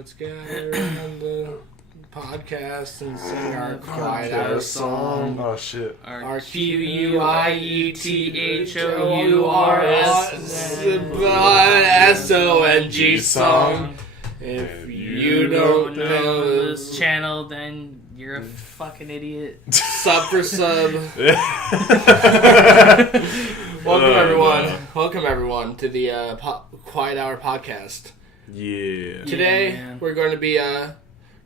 Let's gather around the podcast and sing our quiet hour song. Oh shit. Our QUIETHOURSONG song. If you don't know this channel, then you're a fucking idiot. Sub for sub. Welcome everyone to the Quiet Hour podcast. Yeah. Today we're going to be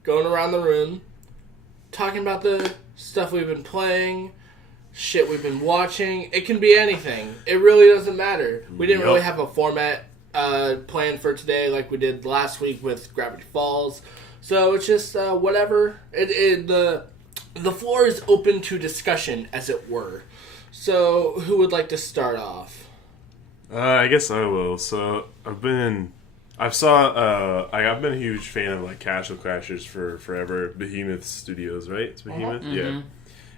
going around the room talking about the stuff we've been playing, shit we've been watching. It can be anything. It really doesn't matter. We didn't really have a format planned for today like we did last week with Gravity Falls. So it's just whatever. The floor is open to discussion, as it were. So who would like to start off? I guess I will. So I've been a huge fan of like Castle Crashers for forever. Behemoth Studios, right? It's Behemoth, yeah.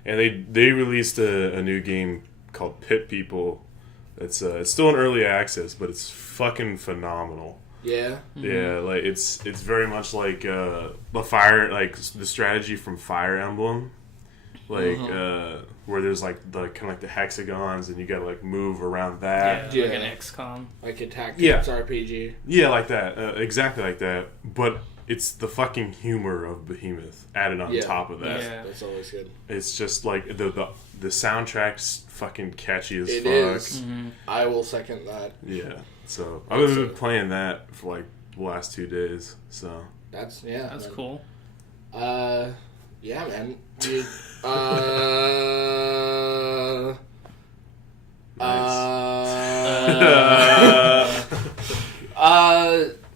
And they released a new game called Pit People. It's still in early access, but it's fucking phenomenal. Yeah. Yeah, like it's very much like the fire, like the strategy from Fire Emblem, like where there's like the kind of like the hexagons and you gotta like move around that. Yeah, like an XCOM, like a tactics RPG. Yeah, like that, exactly like that. But it's the fucking humor of Behemoth added on top of that. Yeah, that's always good. It's just like the soundtrack's fucking catchy as it fuck. It is. I will second that. Yeah. So I've been playing that for like the last 2 days. So that's cool. Yeah, man.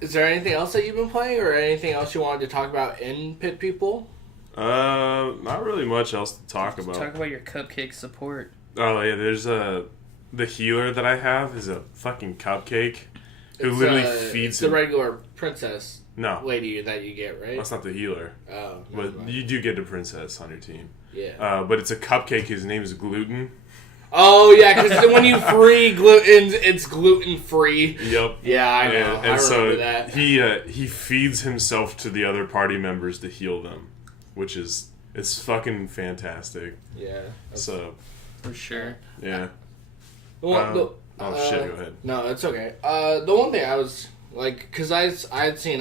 Is there anything else that you've been playing, or anything else you wanted to talk about in Pit People? Not really much else to talk about. Talk about your cupcake support. Oh yeah, there's the healer that I have is a fucking cupcake who literally feeds the regular princess lady that you get, right? That's not the healer. Oh, but you do get a princess on your team. Yeah. But it's a cupcake. His name is Gluten. Oh yeah, because when you free gluten, it's gluten free. Yep. Yeah, I know. And I remember so that. He feeds himself to the other party members to heal them, which is it's fucking fantastic. Yeah. For sure. Yeah. Shit, go ahead. No, it's okay. The one thing I was like, because I had seen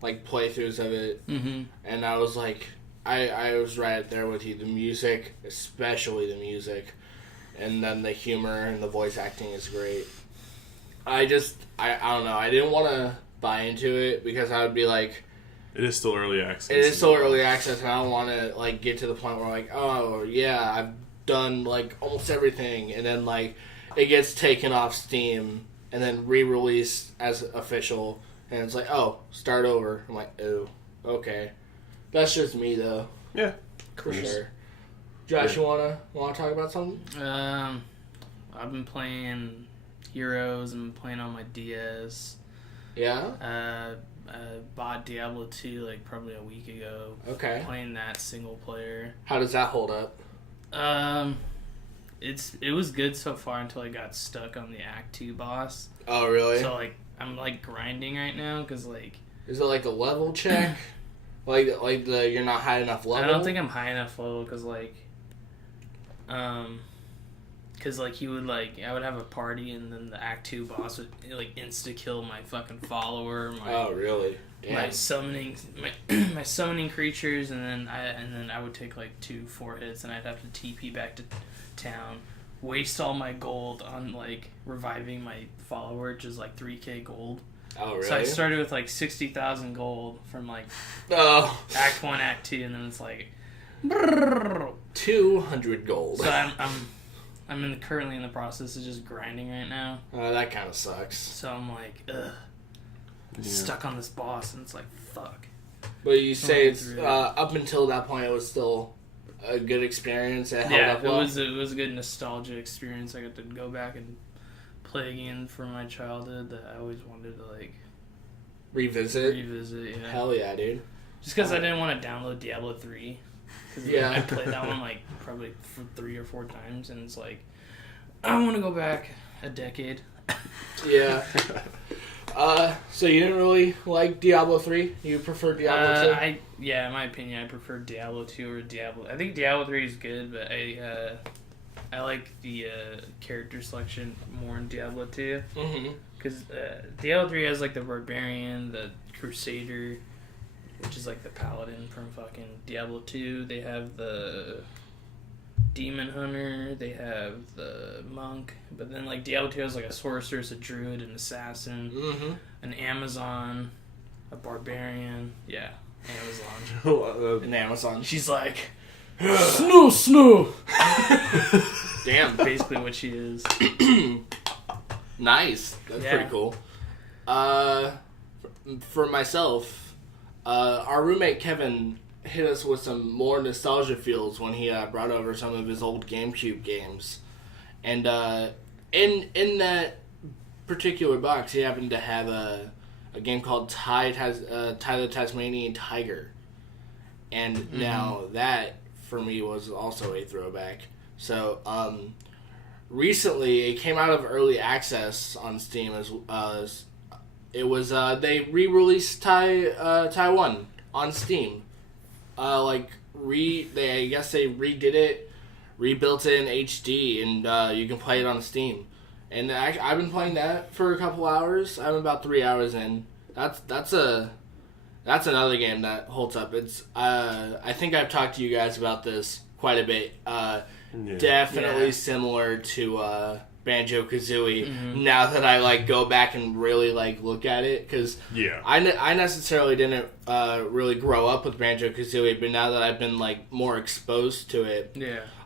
like playthroughs of it, and I was like, I was right there with you. The music, especially the music, and then the humor and the voice acting is great. I don't know. I didn't want to buy into it because I would be like, it is still early access. It is still early access, and I don't want to like get to the point where like, oh yeah, I've done like almost everything, and then like it gets taken off Steam and then re-released as official, and it's like, oh, start over. I'm like, oh, okay. That's just me though. Yeah, for sure. Josh, you wanna talk about something? I've been playing Heroes and playing on my DS. Yeah. Bought Diablo 2 like probably a week ago. Okay. Playing that single player. How does that hold up? It was good so far until I got stuck on the Act 2 boss. Oh, really? So like I'm like grinding right now because like. Is it like a level check? like you're not high enough level? I don't think I'm high enough level because he would like I would have a party and then the Act 2 boss would like insta kill my fucking follower. Oh really? Damn. My summoning my summoning creatures and then I would take like 2-4 hits and I'd have to TP back to town, waste all my gold on like reviving my follower, which is like 3k gold. Oh really? So I started with like 60,000 gold from like Act 1, Act 2, and then it's like 200 gold. So I'm currently in the process of just grinding right now. Oh, that kind of sucks. So I'm like, stuck on this boss, and it's like, fuck. But you say it's up until that point, it was still a good experience. It was a good nostalgia experience. I got to go back and play again from my childhood that I always wanted to like revisit. Yeah. Hell yeah, dude. Just because I didn't want to download Diablo 3. Yeah. I played that one like probably for 3 or 4 times, and it's like I want to go back a decade. Yeah. So you didn't really like Diablo 3? You prefer Diablo 2? In my opinion, I prefer Diablo 2 or Diablo. I think Diablo 3 is good, but I like the character selection more in Diablo 2. Mm-hmm. Because Diablo 3 has like the Barbarian, the Crusader, which is like the Paladin from fucking Diablo 2. They have the Demon Hunter, they have the Monk, but then like Diablo 2 has like a Sorceress, a Druid, an Assassin, an Amazon, a Barbarian. Yeah, Amazon. An Amazon. She's like, snoo. Damn. Basically what she is. Nice. That's pretty cool. For myself, our roommate Kevin hit us with some more nostalgia feels when he brought over some of his old GameCube games, and in that particular box, he happened to have a game called Ty the Tasmanian Tiger, and now that for me was also a throwback. So recently, it came out of early access on Steam as it was they re-released Taiwan on Steam. I guess they redid it, rebuilt it in HD, and you can play it on Steam. And I've been playing that for a couple hours. I'm about 3 hours in. That's another game that holds up. It's I think I've talked to you guys about this quite a bit. Definitely similar to Banjo-Kazooie. Now that I go back and really look at it, because I necessarily didn't really grow up with Banjo-Kazooie, but now that I've been more exposed to it,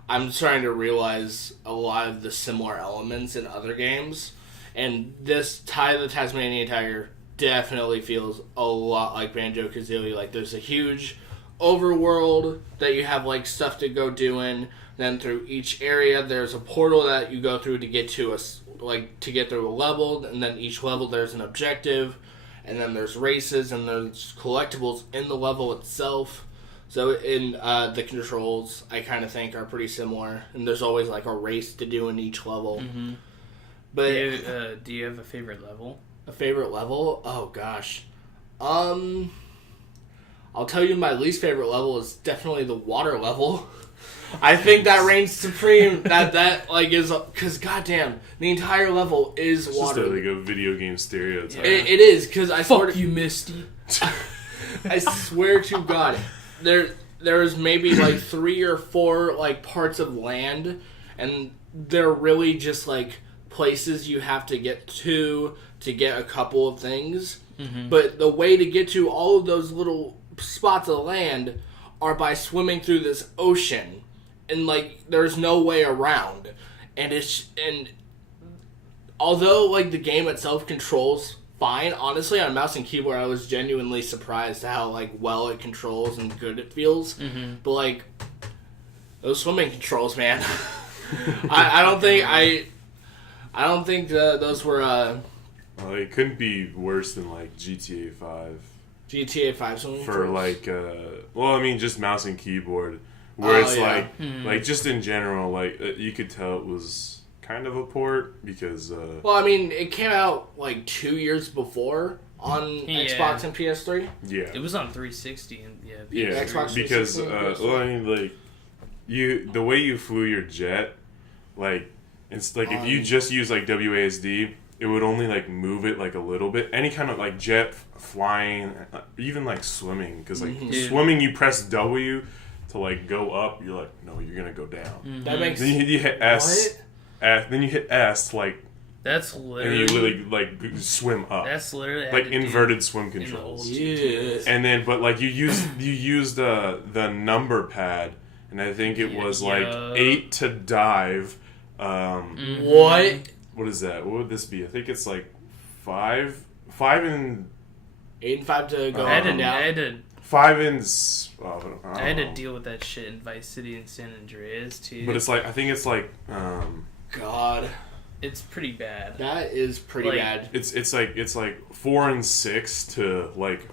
I'm starting to realize a lot of the similar elements in other games, and this Ty the Tasmanian Tiger definitely feels a lot like Banjo-Kazooie. There's a huge overworld that you have stuff to go do in. Then through each area, there's a portal that you go through to get to get through a level, and then each level there's an objective, and then there's races, and there's collectibles in the level itself. So in the controls, I kind of think are pretty similar, and there's always a race to do in each level. But do you have a favorite level? A favorite level? Oh gosh, I'll tell you my least favorite level is definitely the water level. I think that reigns supreme. that is because goddamn, the entire level is water. Just a video game stereotype. It is because I Fuck you, Misty. I swear to God, there's maybe 3 or 4 parts of land, and they're really just places you have to get to get a couple of things. But the way to get to all of those little spots of land are by swimming through this ocean. And there's no way around, and although the game itself controls fine, honestly on mouse and keyboard I was genuinely surprised how well it controls and good it feels. But those swimming controls, man, I don't think those were. Well, it couldn't be worse than GTA 5. GTA 5 swimming for controls? Just mouse and keyboard. Where it's just in general, you could tell it was kind of a port because. Well, it came out 2 years before on Xbox and PS3. Yeah, it was on 360 and Xbox because 360 the way you flew your jet, it's if you just use WASD, it would only like move it like a little bit. Any kind of like jet, flying, even like swimming, because like swimming you press W to like go up. You're like, no, you're gonna go down. That makes then you hit S. Then you hit S like. That's literally. And you literally like swim up. That's literally like inverted swim controls. Yes. And then, but like you used the number pad, and I think it was like 8 to dive. What? What is that? What would this be? I think it's like 5 and 8 and 5 to go I up and down. had to 5 and. I had to deal with that shit in Vice City and San Andreas too. But it's like I think it's like. God. It's pretty bad. That is pretty bad. It's like 4 and 6 to like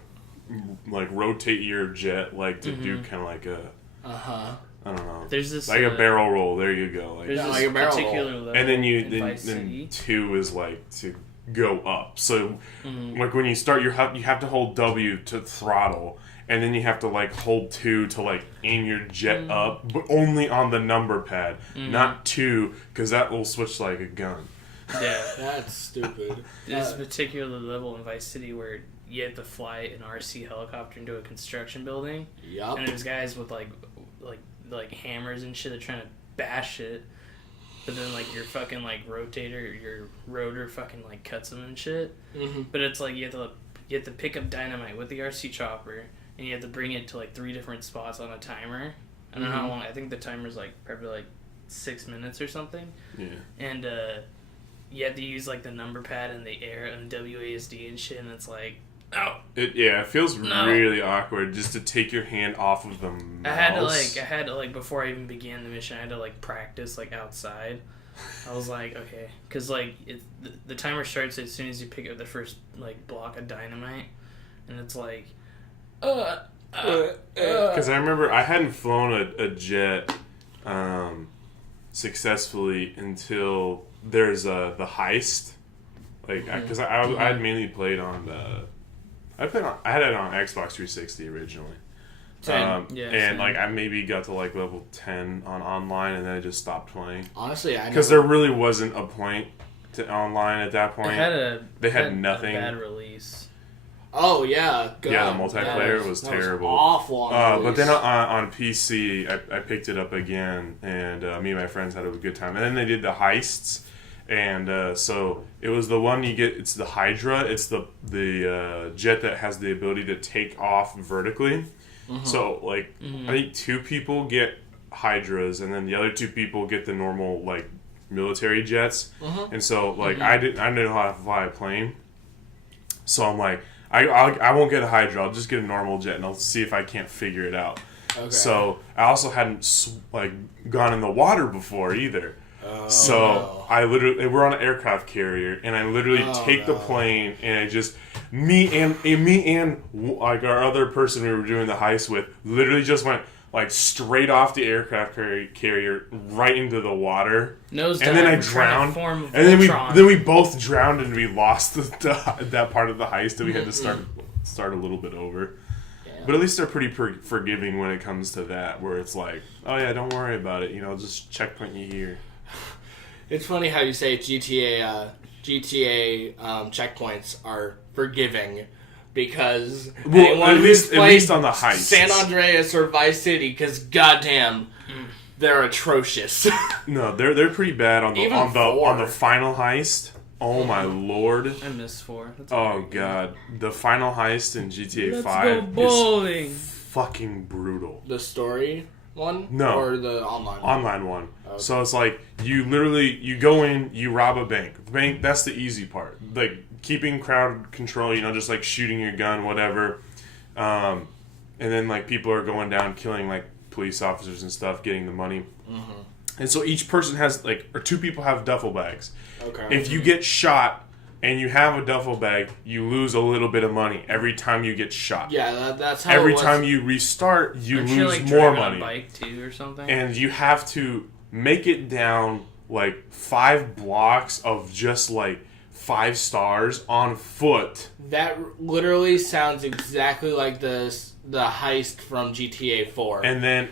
rotate your jet like to do kind of like a I don't know. There's this like a barrel roll. There you go. There's like this a barrel particular roll. level And then in Vice then City. 2 is like to go up. So like when you start, you have to hold W to throttle, and then you have to like hold 2 to like aim your jet up, but only on the number pad, not 2, because that will switch like a gun. Yeah. That's stupid. There's a particular level in Vice City where you have to fly an RC helicopter into a construction building, Yup. and there's guys with like hammers and shit that are trying to bash it, but then like your fucking like your rotor fucking like cuts them and shit. Mm-hmm. But it's like you have to pick up dynamite with the RC chopper, and you have to bring it to like 3 different spots on a timer. I don't know how long. I think the timer's like probably like 6 minutes or something. Yeah. And you have to use like the number pad and the air and WASD and shit, and it's like, oh. It feels really awkward just to take your hand off of the mouse. I had to like before I even began the mission, I had to like practice like outside. I was like, okay, because like the timer starts as soon as you pick up the first like block of dynamite, and it's like, because I remember I hadn't flown a jet successfully until there's the heist, like because I had mainly played on I had it on Xbox 360 originally. 10. Yeah, and same. like I maybe got to like level 10 on online, and then I just stopped playing Honestly, because there really wasn't a point to online at that point. They had nothing. A bad release. Oh yeah. God, Yeah, the multiplayer was terrible. Awful. On But then release. on PC, I picked it up again, and me and my friends had a good time. And then they did the heists, and so it was the one you get. It's the Hydra. It's the jet that has the ability to take off vertically. So like I think 2 people get Hydras, and then the other 2 people get the normal like military jets. And so like I didn't know how to fly a plane, so I'm like I won't get a Hydra. I'll just get a normal jet, and I'll see if I can't figure it out. Okay. So I also hadn't like gone in the water before either. No. We're on an aircraft carrier, and I literally take the plane, and I just me and like our other person we were doing the heist with literally just went like straight off the aircraft carrier right into the water. Nose And then I dive, trying drowned, to form a and Voltron. then we both drowned, and we lost that part of the heist, and we had to start a little bit over. Yeah. But at least they're pretty forgiving when it comes to that, where it's like, oh yeah, don't worry about it, just checkpoint you here. It's funny how you say GTA checkpoints are forgiving, because anyone at who's played least on the heist, San Andreas or Vice City, because goddamn, they're atrocious. No, they're pretty bad on the Even on four. the final heist. Oh my lord! I missed 4. That's Oh very good. god, the final heist in GTA Let's 5 go bowling. is fucking brutal. The story one? No. Or the online one? Online one. Okay. So it's like you go in, you rob a bank. The bank, that's the easy part. Like keeping crowd control, just like shooting your gun, whatever. And then like people are going down, killing like police officers and stuff, getting the money. And so each person has or 2 people have duffel bags. Okay. If you get shot and you have a duffel bag, you lose a little bit of money every time you get shot. Yeah, that's how Every it was. time you restart, you Aren't lose you, like, more driving on money. a bike too or something? And you have to make it down like 5 blocks of just like 5 stars on foot. That literally sounds exactly like the heist from GTA 4. And then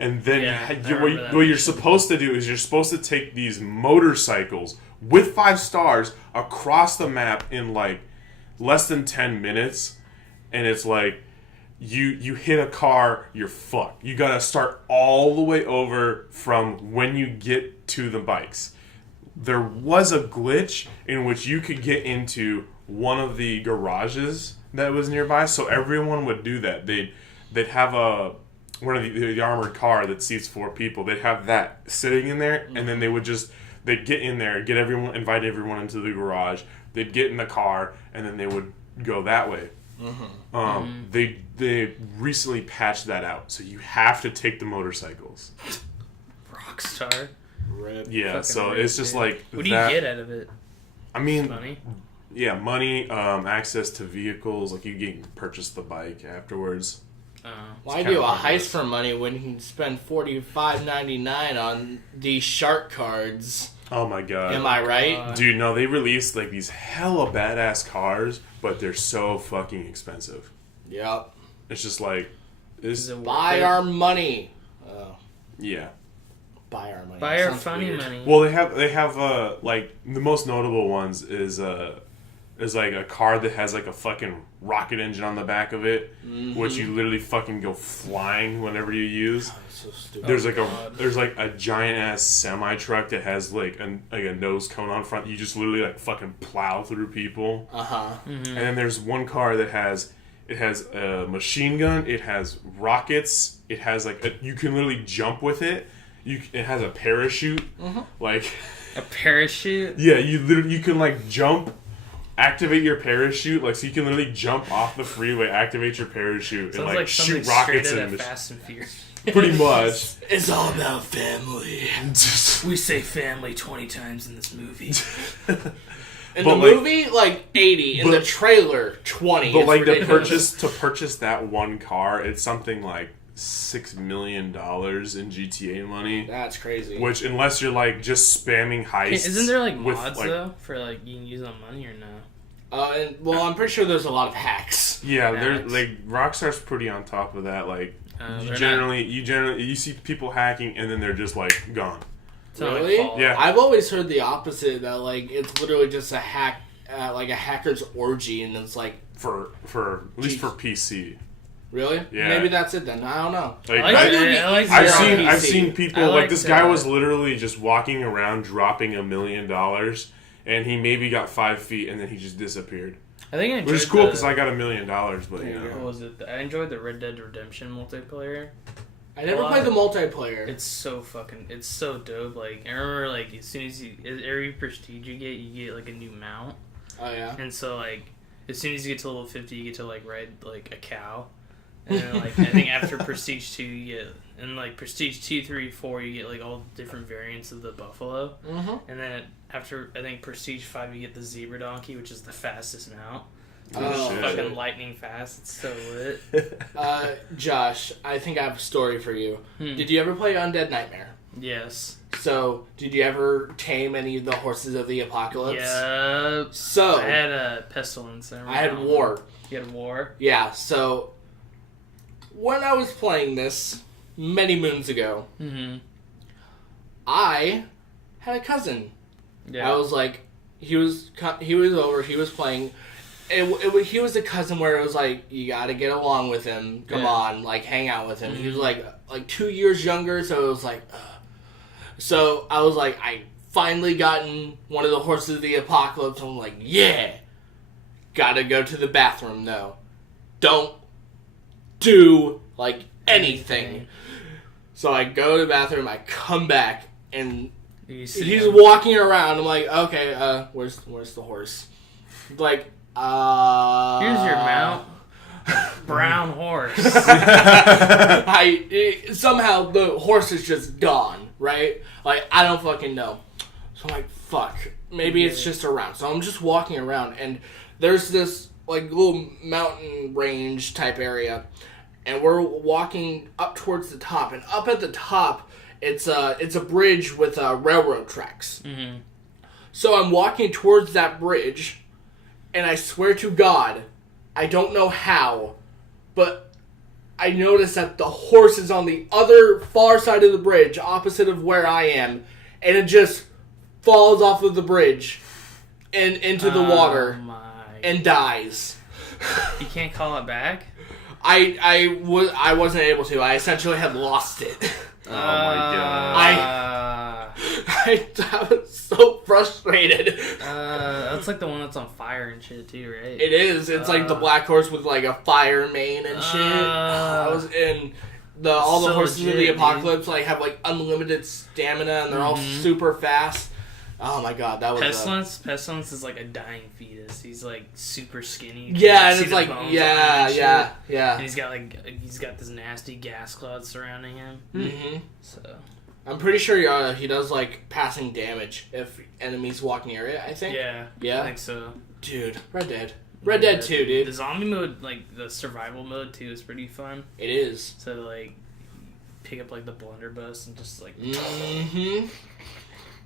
Yeah, I remember that what you're mission. supposed to do is you're supposed to take these motorcycles with 5 stars across the map in like less than 10 minutes, and it's like you hit a car, you're fucked. You gotta start all the way over from when you get to the bikes. There was a glitch in which you could get into one of the garages that was nearby, so everyone would do that. They'd have one of the armored car that seats 4 people. They'd have that sitting in there, and then they'd get in there, invite everyone into the garage. They'd get in the car, and then they would go that way. They recently patched that out, so you have to take the motorcycles. Rockstar. Rip. Yeah, Fucking so rip, it's just dude. like What do you that. get out of it? I mean, Money? yeah, money, access to vehicles. Like you can purchase the bike afterwards. Why It's do kinda a pointless. heist for money when you can spend $45.99 on these shark cards? Oh my god. Am I right? Dude, no, they released like these hella badass cars, but they're so fucking expensive. Yep. It's just like Is it worth Buy it? our money. Oh, yeah. buy our money. Buy That our sounds funny weird. money. Well, they have like the most notable ones is like a car that has like a fucking rocket engine on the back of it, which you literally fucking go flying whenever you use. So stupid. There's like a giant ass semi truck that has like a nose cone on front. You just literally like fucking plow through people. And then there's one car that has a machine gun. It has rockets. It has like you can literally jump with it. It has a parachute. Like A parachute? yeah, you can like jump. Activate your parachute, like so you can literally jump off the freeway, activate your parachute, Sounds and like something shoot rockets straight in out of the Fast and Furious. pretty much. It's all about family. We say family 20 times in this movie. In But, the like- movie, like 80. In the but- trailer, 20. But It's like ridiculous. to purchase that one car, it's something like $6 million in GTA money. That's crazy. Which, unless you're like just spamming heists, Isn't there like with, mods like- though for like you can use on money or no? Well, I'm pretty sure there's a lot of hacks. Yeah, they're Hacks. like Rockstar's pretty on top of that. Like you They're generally see people hacking and then they're just like gone. It's not like Really? Fallout. Yeah. I've always heard the opposite, that like it's literally just a hack, like a hacker's orgy, and it's like, For at least Jeez. for PC. really? Yeah. Maybe that's it then. I don't know. Like, I like it. I like I've zero seen PC. I've seen people I like like this guy that. was literally just walking around dropping $1 million, and he maybe got 5 feet and then he just disappeared. I think I enjoyed Which is cool the- because I got $1 million, but you What know. was it? I enjoyed the Red Dead Redemption multiplayer. I never Well, played the multiplayer. It's so dope. Like I remember, like as soon as every prestige you get like a new mount, Oh yeah. and so like as soon as you get to level 50, you get to like ride like a cow, and then like I think after prestige 2 you get, and like prestige 2, 3, 4 you get like all different variants of the buffalo, and then after I think prestige 5 you get the zebra donkey, which is the fastest mount. Oh, shit. Fucking lightning fast. It's so lit. Josh, I think I have a story for you. Hmm. Did you ever play Undead Nightmare? Yes. So, did you ever tame any of the horses of the apocalypse? Yeah. So, I had a pestilence. I had war. You had war. Yeah, so when I was playing this many moons ago, Mm-hmm. I had a cousin. Yeah. I was like, he was over, he was playing. He was a cousin where it was like, you gotta get along with him. Come Yeah. on, like hang out with him. He was like 2 years younger, so it was like, So I was like, I finally gotten one of the horses of the apocalypse. I'm like, yeah. Gotta go to the bathroom though. Don't do like anything. So I go to the bathroom, I come back, and You see he's him. walking around. I'm like, okay, where's the horse? Like, Here's your mount. Brown horse. Somehow the horse is just gone, right? Like, I don't fucking know. So I'm like, fuck. Maybe it's just around. So I'm just walking around, and there's this, like, little mountain range type area, and we're walking up towards the top, and up at the top, it's a bridge with railroad tracks. Mm-hmm. So I'm walking towards that bridge, and I swear to God, I don't know how, but I notice that the horse is on the other far side of the bridge, opposite of where I am, and it just falls off of the bridge and into the water My. and dies. You can't call it back? I wasn't able to. I essentially had lost it. Oh my god. I was so frustrated. That's like the one that's on fire and shit too, right? It is. It's like the black horse with like a fire mane and shit. I was in all the so horses of legit, the dude. apocalypse like have like unlimited stamina and they're all super fast. Oh my god, that was Pestilence is like a dying fetus. He's like super skinny. You yeah, can and see it's the like bones on him yeah, and shit. yeah. And he's got this nasty gas cloud surrounding him. hmm So I'm pretty sure he does like passing damage if enemies walk near it. I think. yeah, Yeah? I think so. Dude, Red Dead 2, dude. The zombie mode, like the survival mode too, is pretty fun. It is. So like, pick up like the blunderbuss and just like. Mm-hmm.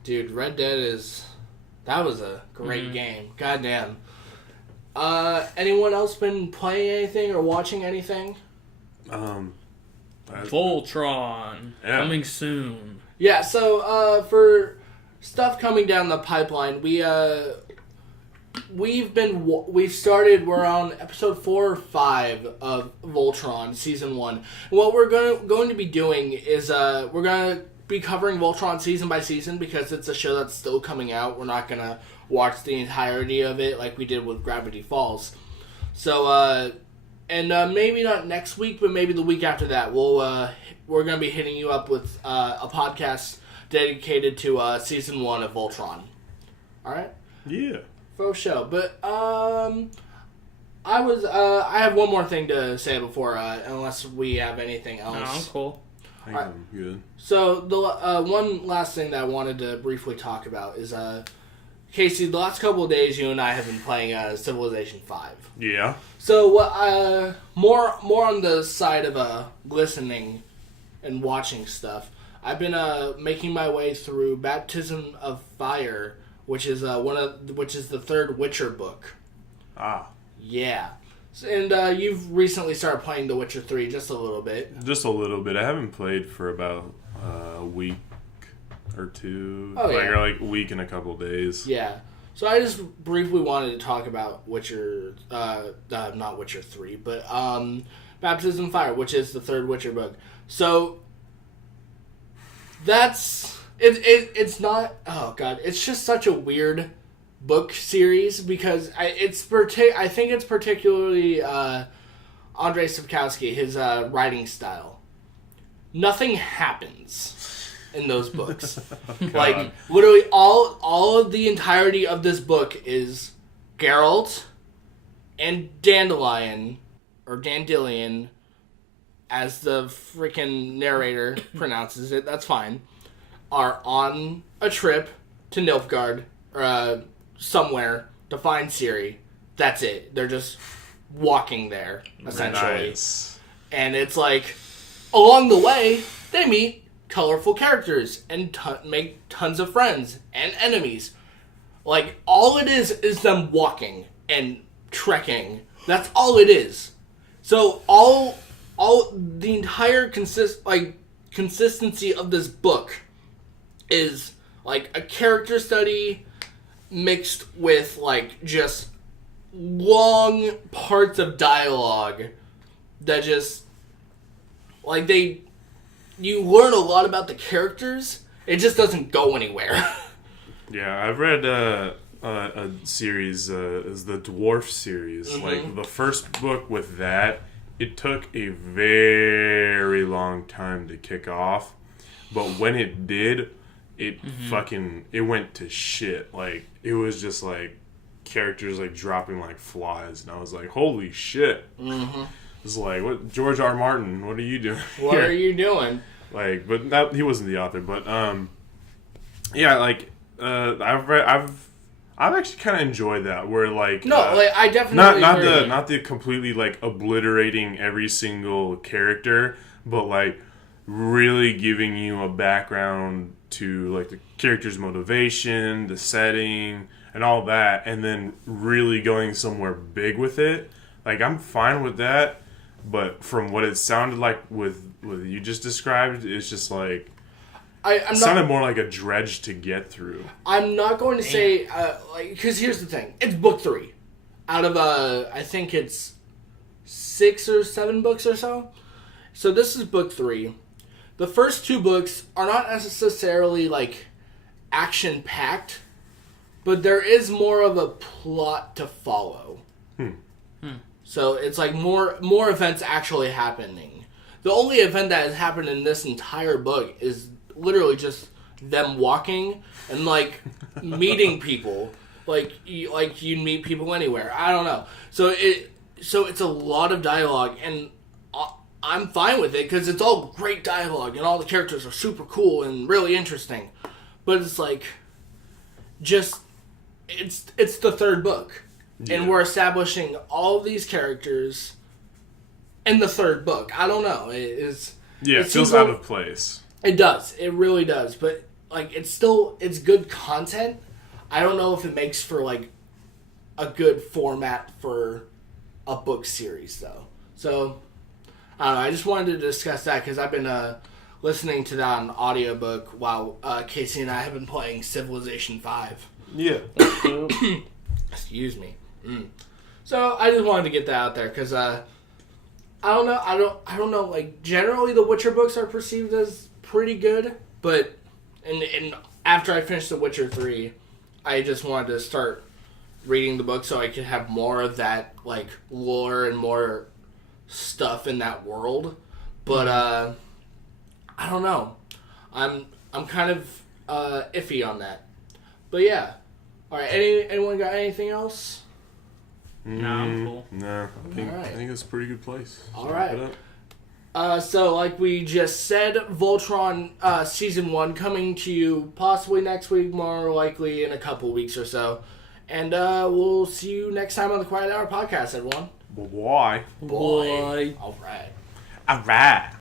Dude, Red Dead that was a great game. Goddamn. Anyone else been playing anything or watching anything? Voltron coming soon. Yeah, so for stuff coming down the pipeline, we're on episode 4 or 5 of Voltron season 1. And what we're going to be doing is we're going to be covering Voltron season by season because it's a show that's still coming out. We're not going to watch the entirety of it like we did with Gravity Falls. So and maybe not next week, but maybe the week after that, we're going to be hitting you up with a podcast dedicated to season 1 of Voltron. All right? Yeah. Faux show. But I have one more thing to say before, unless we have anything else. No, I'm cool. I'm good. So the one last thing that I wanted to briefly talk about is Casey. The last couple of days, you and I have been playing Civilization 5. Yeah. So more on the side of listening and watching stuff. I've been making my way through Baptism of Fire, which is the third Witcher book. Ah. Yeah. And you've recently started playing The Witcher 3 just a little bit. Just a little bit. I haven't played for about a week or two. Oh, yeah. Or like a week and a couple days. Yeah. So I just briefly wanted to talk about Witcher, not Witcher 3, but Baptism of Fire, which is the third Witcher book. So that's it's not. Oh god, it's just such a weird book series because I think it's particularly Andrei Sapkowski, his writing style. Nothing happens in those books. Like literally all of the entirety of this book is Geralt and Dandelion or Dandelion, as the freaking narrator pronounces it. That's fine. Are on a trip to Nilfgaard or somewhere to find Ciri. That's it. They're just walking there essentially. Nice. And it's like along the way they meet colorful characters and make tons of friends and enemies. Like all it is them walking and trekking. That's all it is. So all the entire consistency of this book is like a character study mixed with like just long parts of dialogue that just like you learn a lot about the characters. It just doesn't go anywhere. Yeah, I've read a series, is the Dwarf series. Mm-hmm. Like the first book with that, it took a very long time to kick off, but when it did, it it went to shit. Like it was just like characters like dropping like flies, and I was like, holy shit. It's like, what, George R. Martin, what are you doing? What are you doing? Like, but that, he wasn't the author, but yeah, like I've actually kind of enjoyed that, where like like I definitely not the completely like obliterating every single character, but like really giving you a background to like the character's motivation, the setting, and all that, and then really going somewhere big with it. Like I'm fine with that, but from what it sounded like with what you just described, it's just like it sounded more like a dredge to get through. I'm not going to say because here's the thing: it's book 3 out of I think it's 6 or 7 books or so. So this is book 3. The first 2 books are not necessarily like action packed, but there is more of a plot to follow. So it's like more events actually happening. The only event that has happened in this entire book is literally just them walking and like meeting people. Like you meet people anywhere. I don't know. So it's a lot of dialogue, and I'm fine with it because it's all great dialogue and all the characters are super cool and really interesting. But it's like just it's the third book. Yeah. And we're establishing all of these characters in the third book. I don't know. It feels out of place. It does. It really does. But like it's good content. I don't know if it makes for like a good format for a book series though. So I don't know. I just wanted to discuss that because I've been listening to that on audiobook while Casey and I have been playing Civilization 5. Yeah. Excuse me. So I just wanted to get that out there because I don't know. I don't know. Like generally, the Witcher books are perceived as pretty good, but and after I finished The Witcher 3, I just wanted to start reading the book so I could have more of that like lore and more stuff in that world. But I don't know. I'm kind of iffy on that. But yeah. All right. Anyone got anything else? No, I'm cool. No, I Alright. think it's a pretty good place. All So right. wrap it up. So like we just said, Voltron season 1 coming to you possibly next week, more likely in a couple weeks or so. And we'll see you next time on the Quiet Hour podcast, everyone. Why? Boy. All right. All right.